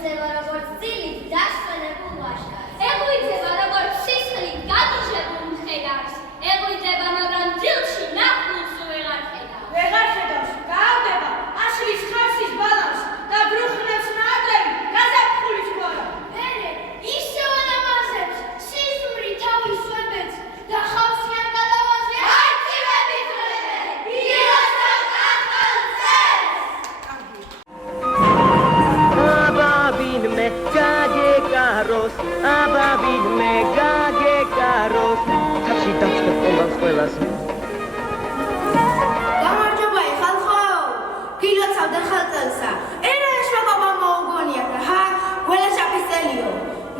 ეგვიძება როგორც წილი დასვენებულ ვაჟკაცს. ეგვიძება როგორც სისხლით გადუჟებულ მხედარს. ეგვიძება, მაგრამ დილში ნახულს ვეღარ ხედავს. ვეღარ ხედავს, გაავდება აშლის ხარსის ბალანს და ბრუხნებს ნაადრევი გაზაფხულის მორა. მერე ისევ ანამაზებს სიზმრი თავის ვებებს და ხავსიან გალავაზე არწივებით ვლებენ დილოსთან ახალწელს. აბავინმე გაგეკაროს თაში დაწყო ყოველს ყველას. გამარჯობა ხალხო, გილოცავდა ხალწელსა. ერა ეშმაკობა მოუგონიათ რა, გველაშაპისელიო.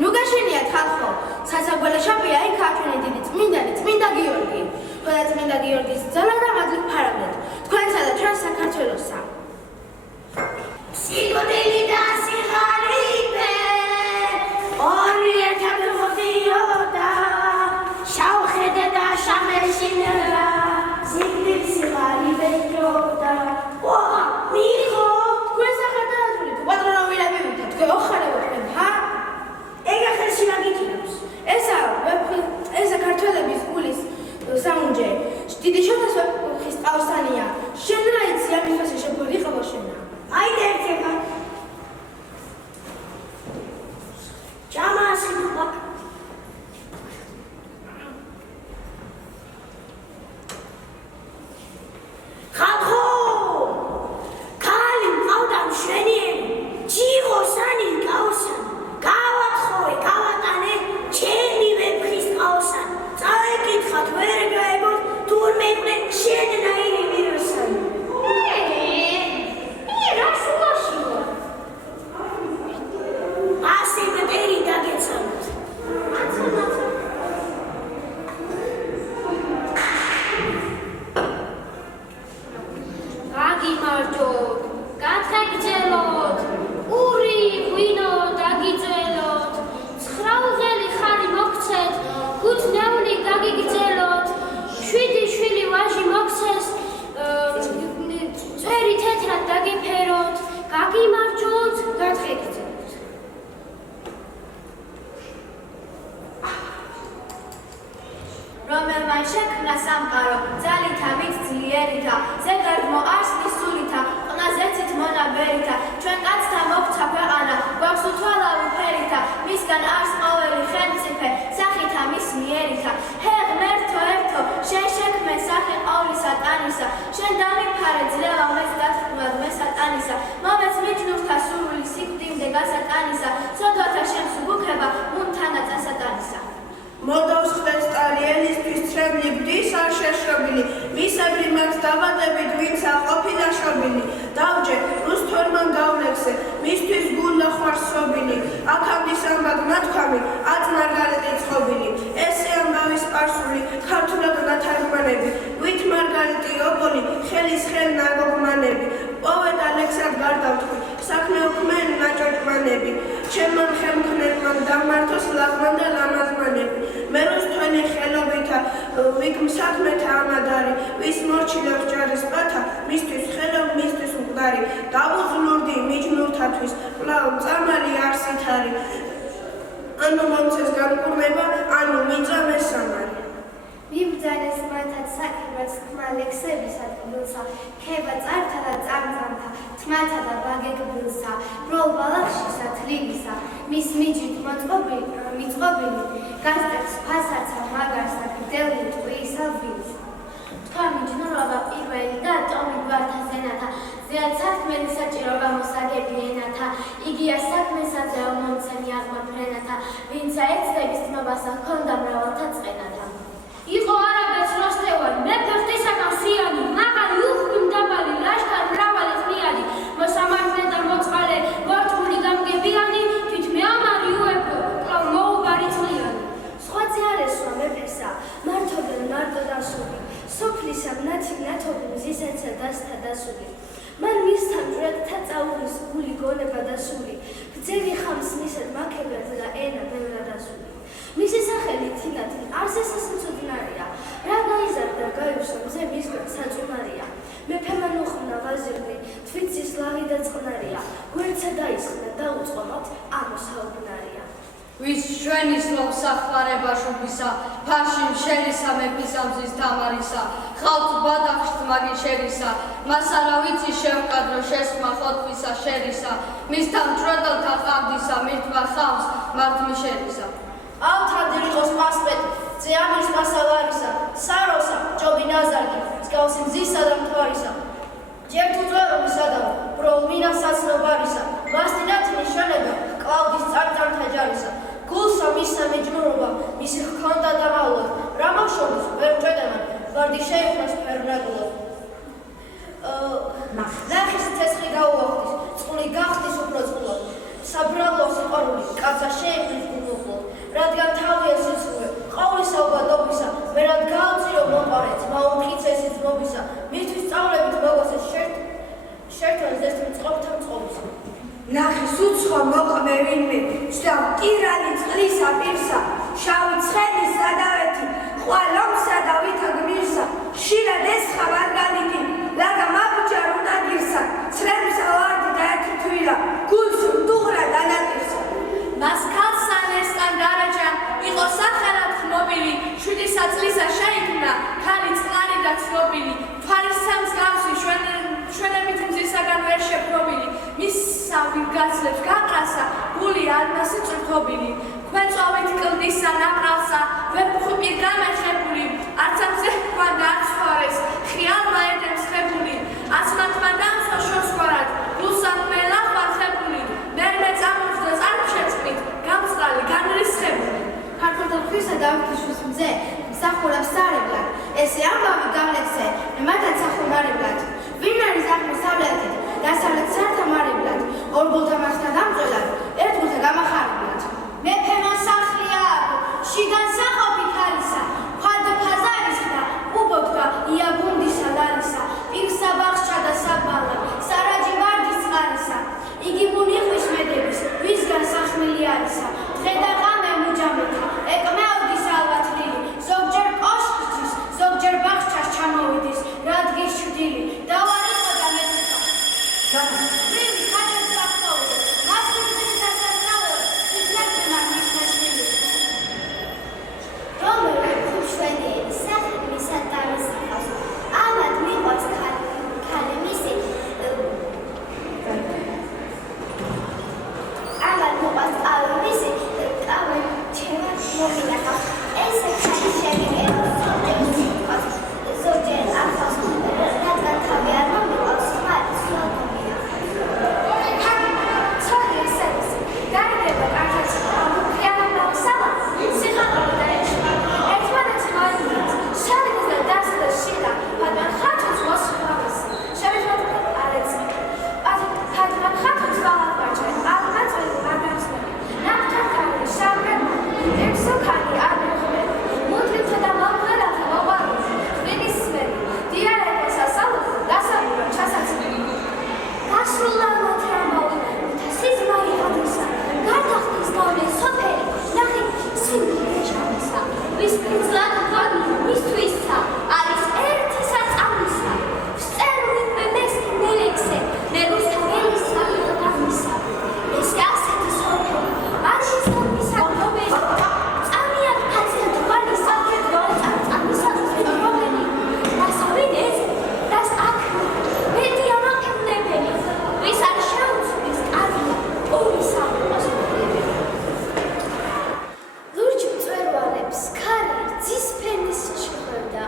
ნუ გაშენიათ ხალხო, სასაგველაშაპია იქ ქართველი დიდი წმინდანი წმინდა გიორგი. ყველა წმინდა გიორგის ძალა და მადლით ფარავდეთ თქვენსა და ჩვენ საქართველოსა. სიკვდილი და სიღარიბე ორი ერთად მოდიოდა, შავხედე და შამეშინერა სიკვდილ სიღარიბე ჯობდა. ოღა მიხო თქვენ სახარდააზრით პატრონოვილები ვით თქვენ ოხარებოთ თქვენ ჰა? ეგა ხელში მაგიჭირებს. ესა ქართველების გულის საუნჯე დიდი შოთას ვეფხის ყავსანია. შენ რა იცი ამ ფასე შეგვიყავო შენა. აიდე ერთება ჯამას ხიბა ხალხო, ქალი მყავდა მშვენიერი ჯიღოსანი ყავსანი. გავათხოვე გავატანე ჩემი ვეფხის ყავსანი. წაეკითხათ ვერ გაებოთ თურმე იყვნენ შენნაირი ვირუსანი. რომელმან შექმნა სამყარო ძალითა მით ძლიერითა, ზეგარდმო არსნის სულითა, ყნაზეცით მონაბერითა, ჩვენ კაცთა მოგვცა ქვეყანა, გვაქვს უთვალავი ფერითა, მისგან არს ყოველი ხელმწიფე, სახითა მის მიერითა. ჰე ღმერთო ერთო, შენ შექმნე სახე ყოვლისა ტანისა, შენ დამიფარე ძლევა მეც დასტყმად მე სატანისა, მომეც მიჯნურთა სურვილი სიკვდიმდე გასატანისა, სოდვათა შენს უგუქება მუნთანა წასატანისა. მოდავს ხდეს ტარიელისთვის ცრემლი ბდის არ შეშრობილი, მისებრი მას დაბადებით ვინცა ყოფილა შობილი. დავჯე რუსთორმან გავლექსე, მისთვის გულდა ხვარსობილი, აქამდის ამბად ნათქვამი, აწ მარგალეტი ცხობილი. ესე ამბავი სპარსული, ქართულად ნათარგმანები, ვით მარგალეტი ობოლი, ხელის ხელ ნაგოგმანები. პოვეთ ალექსად გარდავთქვი, საქმე უქმენ ნაჭოჭმანები, ჩემმან ხელმქნელმან დამართოს ლაღმან და ლამაზმანები. მეროს თქვენი ხელობითა ვიგმ საქმეთა ამადარი, ვის მორჩილებს ჯარის პათა, მისთვის ხელობ, მისთვის მკვდარი. დავუძლურდი მიჯნურთათვის, კვლავ წამალი არსით არი. ანუ მომცეს განკურნება, ანუ მიწა მესამარი. მიბრძანეს მათად საქმეც ხმა ლექსებისა თბილსა, ქება წართა და წამწამთა, თმათა და ბაგეგბილსა, ბროლ ბალახშისა თლილისა, მის მიჯით მიწყობილი, გასტექს ფასაცა მაგარსა, გდელნი ტყვიისა ვილსა. თქვა მიჯნურობა პირველი და ტომი გვართა ზენათა, ზეად საქმენი საჭირო გამოსაგები ენათა, იგია საქმესაზე მომცემი აღმად ფრენათა, ვინცა ეცდების თმობასა ჰქონდა მრავალთა წყენათა. იყო არაბეთს როსტევანი, მეფე ღვთისაგან სიანი, მაღალი უხვი მდაბალი, ლაშქარ მრავალი ყრიანი, მოსამართლე და მოწყალე, მორთული გამგებიანი, თვით მეამარი უეფო, კვლავ მოუბარი წყლიანი. სხვაძე არ ესვა მეფესა, მართობენ მარტო დასული, სოფლისა მნათი მნათობი მზისენცა დასთა დასული. მან მისთან ჯვრეთთა წაუღის გული გონება დასული, გძელი ხამს მისად მაქებად და ენა ბევრა დასული. მისი სახელი თინათინ არს ესას მწუდინარია, რა გაიზარდა გაივსო მზე მისგან საწუნარია. მეფემან უხმნა ვაზირნი, თვით ზის ლაღი და წყნარია, გვერდ როცა დაისხნა და უწყობად ამოსაუბნარია. ვის ჩვენის ლომსახმარება შუბისა, ფარში მშენისა მეფისა მზის თამარისა, ხალთ ბადახშ თმაგი შერისა, მას არა ვიცი შევკადრო შესხმა ხოთვისა შერისა, მისთან მჭროდელთა ყავდისა, მირთმა ხავს მართმიშერისა. ავთანდილ იყოს მასპეტი, წეამის მასალარისა, საროსა, ჯობი ნაზარგი, მსგავსი მზისა და მთვარისა. ჯერ თუ წვერობის ადამა, ბროლმინა საცნობარისა, მასტინათინის შონება, კლავდის წარწართა ჯარისა. გულსა მისსა მიჯნურობა, მისი ჰქონდა დამავლად, რამაშობის ვერ მჭედამან, ვარდი შეიქმნას ფერნაგულად. ნახის ცეცხლი გაუახდის, წყული გახდის უფრო წყულად. საბრალოა სიყვარული, კაცსა შეიქმნის გულუხლოდ. რადგან თავია სიცრუე, ყოვლისა უბადობისა, ვერად გაუწირო მოყარე, ძმა უმკიცესი ძმობისა, მისთვის სწავლებით მოგვასეს შერთვას ზესტი მწყობთა მწყობისა. ნახის უცხო მოყმე ვინმე, ჯდა მტირალი წყლისა პირსა, შავი ცხენის სადავეთი, ყვალომსა და ვითა გმირსა, ხშირად ესხა მარგალიტი, ლაგა მაბუჯა რუნა გირსა, ცრემსა ვარდი და ერთი თვირა, გულს მდუღრა დანატირსა. მას ქალსან ესთან დარაჯა, იყო სახელად ხმობილი, 7 წლისა შეიქმნა, ქალი წყლარი და ცნობილი, თვალისა მსგავსი ჩვენებით მზისაგან ვერ შეპყრობილი, მისსა ვირგაცლებს გაყრასა, გული ალმასი წვრთობილი, ქვეწოვით კლდისა ნაყრალსა, ვეფხვი გამეხებული, არც ამზე ჰქვანდა არც თვარეს, ხიალმა ედემსხებული, აცმათმა დამსვა შორსგვარად, გულსა ხმელა ხვალხებული, მერმე წამოწდა წარჩეწმით, გამწყალი განრისხებული. ქართველთა ქვისა და ვიქიშვის მზე, მსახურებს სარებლად, ესე ამბავი გავლეცე, მათაც ახუმარებლად. ვინ არის აღმოსავლეთით, დასავლეთ სართამარებლად, ორგულთა მასთან დამწველად, ერთგულთა გამახარებლად. მეფემა სახლია აქვ, შიგან საყოფი ქალისა, ხვალდა ფაზარისა, უბოდგა იაგუნდისა ლალისა, პირსა ბახშა და საბალა, სარაჯი ვარდის წყარისა. იგი მუნიხვის მედების, ვისგან სახმილი არისა, დღე და ღამე მუჯამეთა, ეკმეოდის ალბათლილი, ზოგჯერ კოშკის, ზოგჯერ ბახშას ჩამოვიდის, რადგის ჩრდილი, დავარიყო და მეფესა. რივი ქაჯებს გახტოვდა, მასკუძის სასასწავლო, თითნებდენა მისნაშვილი. რომელი ხუშვენიერი სახე მისა დამისახავს, ამად მიყვარს ქალი მისი, ამად მიყვარს ავი მისი, კავე ჩემად მომინახავს, ესე ქალი შემიგება, ზოგჯერ ახავს, რადგან თავი არ მომიყვარს, ხმარი სულ მომინახავს. ცოდი სერვისი, დაიდება კარგად, ხიანობა სამა, სიხარული და ეშვა, ერთმანეთს მოიძინებს, შევიდეს და დასდა შიდა, მაგრამ ხაჩოც მოსხმავის, შევიდეს არ ეცნი. მაგრამ ხაჩოც ვალაყვაჭე, ალმაწველი მაგარცნები, ნაფთარკარი, შავრები, ერთსოქანი არ მეხმები, მუდრითა და მომღერალთა მოყვარული, ხვილის სმელი, დიარეკოს ასალოთო, დასაბურო ჩასაცმელი. გასრულა მოთრამბავი, სიზმა იყადისა, გარდახდის გავლე სოფელი, ნახი სიმბოლე ჩამისა, ვის პრიცლად გვარი, მისთვისა, არის ერთი საწამისა, ვსწერული მესკი მელექსე, მერუსა ველისა, გამისა, ესე ასეთი სოფელი, არში სოფისა გრობელი, წამიან ფაცია თვალისა, წამისა გრობელი, დასავინ ეს, დას აქ, მეტია მაკებნებელი, ვის არ შეუცვლის კარია, ომისა მოსწავლებელი. ლურჯ მწვერვალებს ქარი რძის ფენის შეხვევდა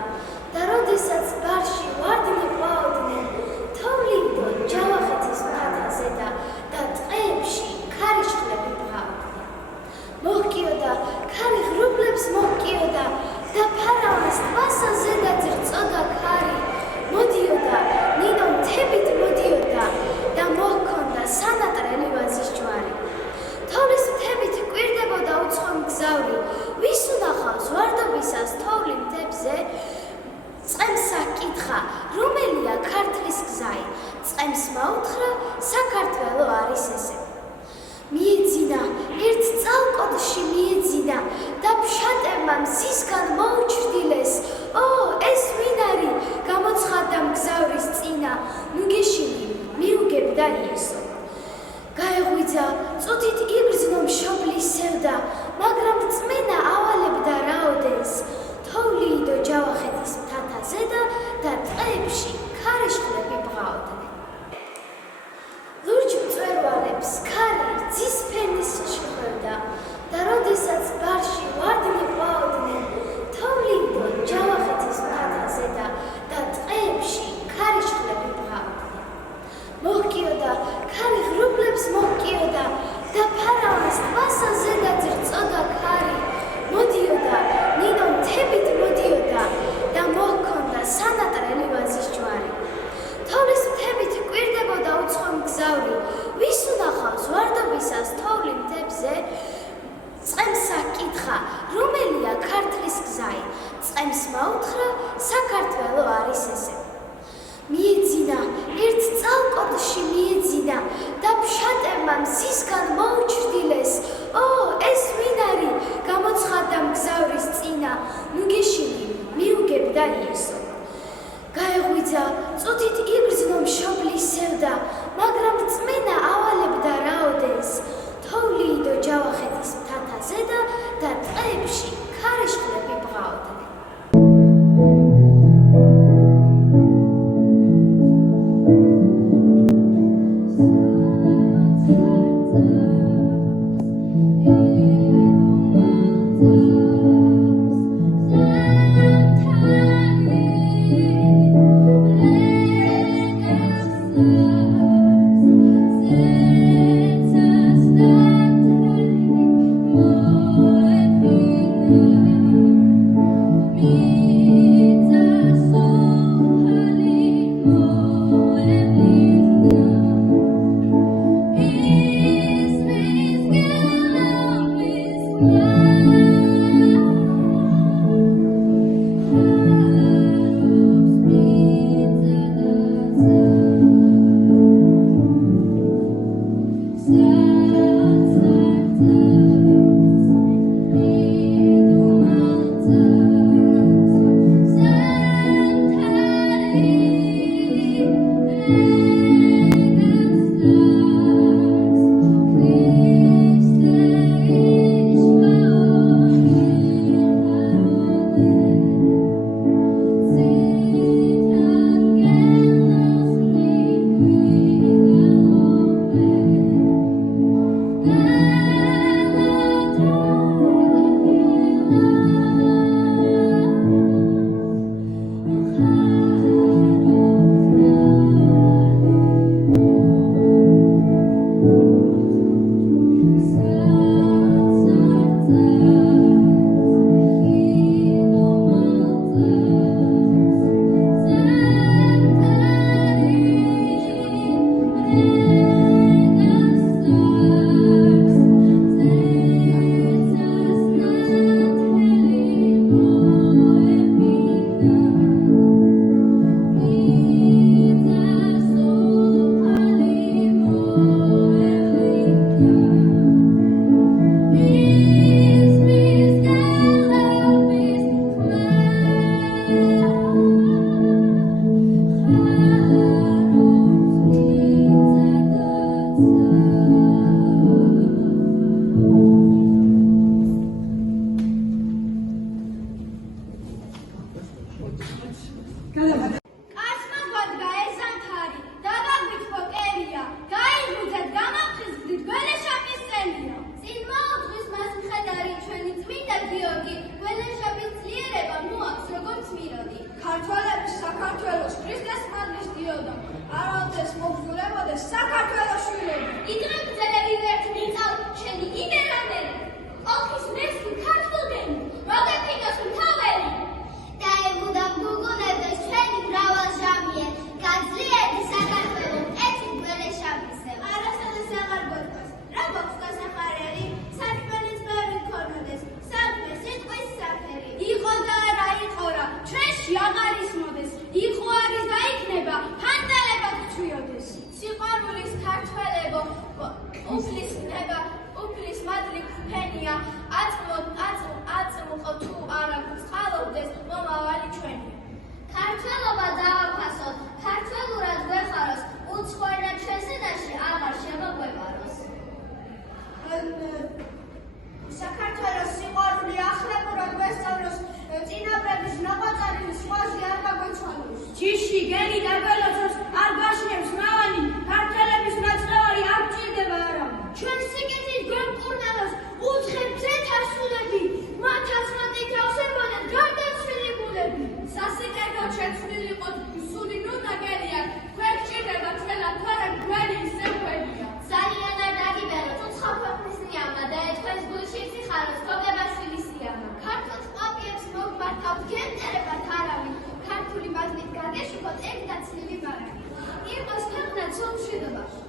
და როდესაც ბარში ვარდნი ყვაოდნენ, თოვლიდან ჯავახეთის მთათაზე და ტყეებში ქარიშხლები ბღავდნენ. მოჰკიოდა, ქარი ღრუბლებს მოჰკიოდა და ფარავნის ტბასა ზედაც რწოდა ქარი. მოდიოდა, ნინო მთებით მოდიოდა და მოჰქონდა სანატრელი ვაზის ჯვარი. თოვლის მთებით კვირდებოდა უცხო მგზავრი, ვის უნახავს ვარდობისას თოვლი მთებზე? წყემსა კითხა, რომელია ქართლის გზაი? წყემს მაუთხრა, საქართველო არის ესე. მიეძინა, ერთ წალკოდში მიეძინა და ფშატებმა მზისგან მოუჩრდილეს. ო, ეს ვინ არის? გამოცხადდა მგზავრის წინა, ნუ გეშინი, მიუგებდა იესო. გაეღვიძა, წუთით იგრძნო მშობლის სევდა, მაგრამ წმენა ავალებდა რაოდეს. თოვლიდო ჯავახეთის მთათა ზედა და ტყეებში ქარიშხლები ბღაოდნენ. ლურჯ მწვერვალებს ქარი რძის ფენის შეხვევდა და როდესაც ბარში ვარდნი ყვაოდნენ, თოვლიდო ჯავახეთის მთათა ზედა და ტყეებში ქარიშხლები ბღაოდნენ. მოჰკიოდა, ქარი ღრუბლებს მოჰკიოდა და ფარავნის ტბასა ზედაც რწოდა ქარი. მოდიოდა, ნინო მთებით მოდიოდა და მოჰქონდა სანატრელი ვაზის ჯვარი. თოვლის მთებით კვირდებოდა უცხო მგზავრი, ვის უნახავს ვარდობისას თოვლი მთებზე? წყემსა კითხა, რომელია ქართლის გზაი? წყემსმა უთხრა, საქართველო არის ესე. მიეძინა, ერთ წალკოტში მიეძინა და ფშატებმა მზისგან მოუჩრდილეს. ო, ეს ვინ არის? გამოცხადდა მგზავრის წინა, ნუ გეშინი, მიუგებდა იესო. გაეღვიძა, წუთით იგრძნო მშობლის სევდა, მაგრამ წმენა ავალებდა რაოდეს. თოვლიდო ჯავახეთის მთათა ზედა და ტყეებში ქარიშხლები ბღაოდნენ.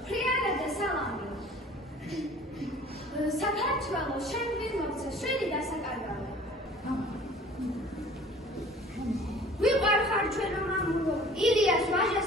ფრიანა და სალამი. საქართველო შენ ვინ მოგწე შვილი დასაკარგავე. ვიყარ ხარ ჩვენო მამულო. ილიას ვაჟა